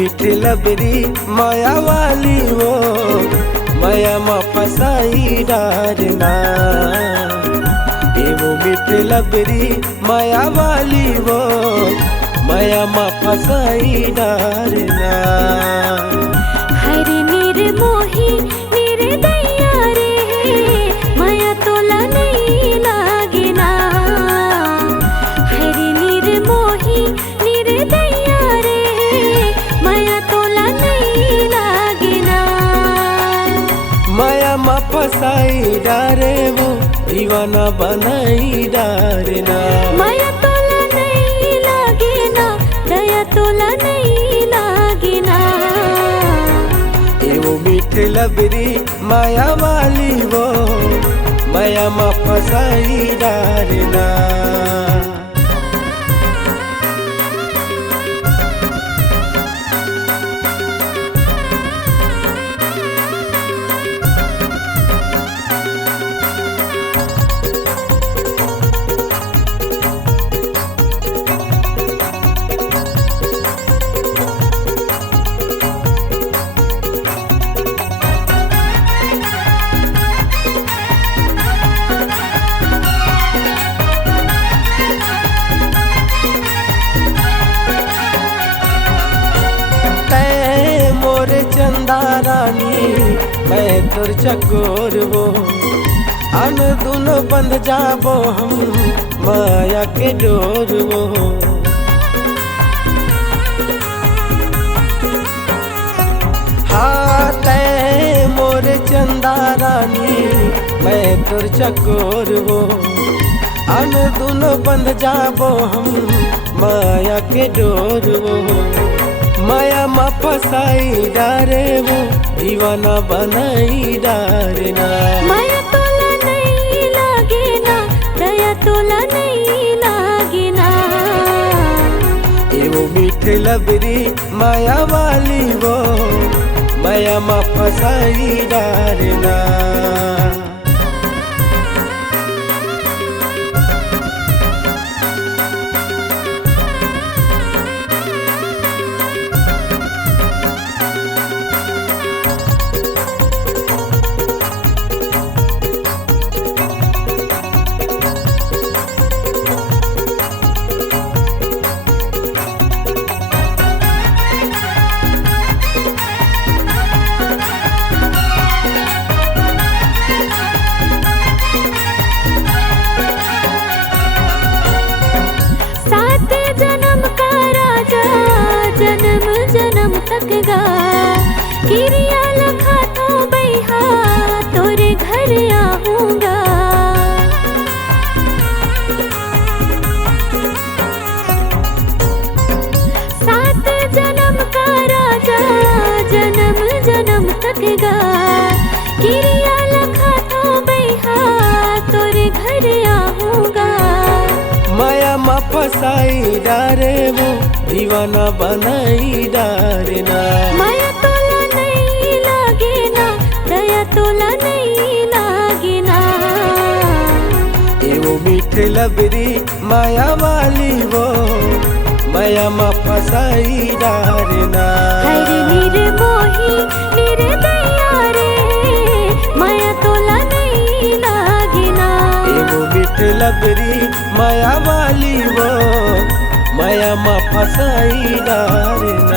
मीठी लबरी माया वाली वो माया मा फसाई डारना। वो मीठी लबरी माया वाली वो माया मा फसाई डारना। हरे निर्मोही निर्दया रे माया तोला नहीं लागेना। हरे निर्मोही निर्दया रे माया तोला नहीं लागेना। माया मा फसाई डारे वो दीवाना बनाई डारना। माया तोला नहीं लागेना दया तोला नहीं लागेना। वो मीठी लबरी माया वाली वो माया मा फसाई डारना। चंदा रानी मैं तुर चकोर वो अन दोनों बंध जाबो हम माया के डोर वो। हाँ तै मोरे चंदा रानी मैं तुर चकोर वो अन दोनों बंध जाबो हम माया के डोर वो। माया मा फसाई डारे वो दीवाना बनाई डारना। माया तोला नहीं लागेना दया तोला नहीं लागेना। वो मीठी लबरी माया वाली वो माया मा फसाई डारना। जन्म जन्म तक गा किरिया लखा तो बैहा तोरे घर आऊंगा। सात जन्म का राजा जन्म जन्म तक गा किरिया लखा तो बैहा तोरे घर आऊंगा। माया मा फसाई डारे वो दीवाना बनाई डारना। माया तोला नहीं लागेना दया तोला नहीं लागेना। वो मीठी लबरी माया वाली वो माया मा फसाई डारना। हरे निर्मोही निर्दया रे माया तोला नहीं लागेना। वो मीठी लबरी माया वाली वो माया मा फसाई डारना।